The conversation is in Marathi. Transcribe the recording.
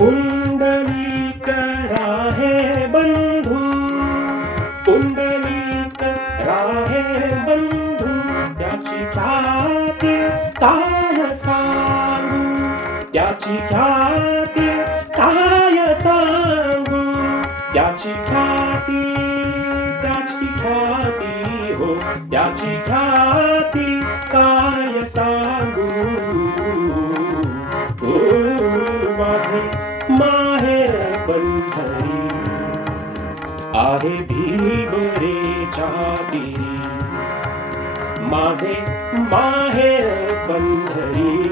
पुंडलिक राहे बंधू, पुंडलिक राहे बंधू, त्याची ख्याती काय सांगू, त्याची ख्याती काय सांगू, त्याची ख्याती हो, त्याची ख्याती काय सांगू. माझे माहेर पंढरी आहे भीमरेच्या तीरी, माझे माहेर पंढरी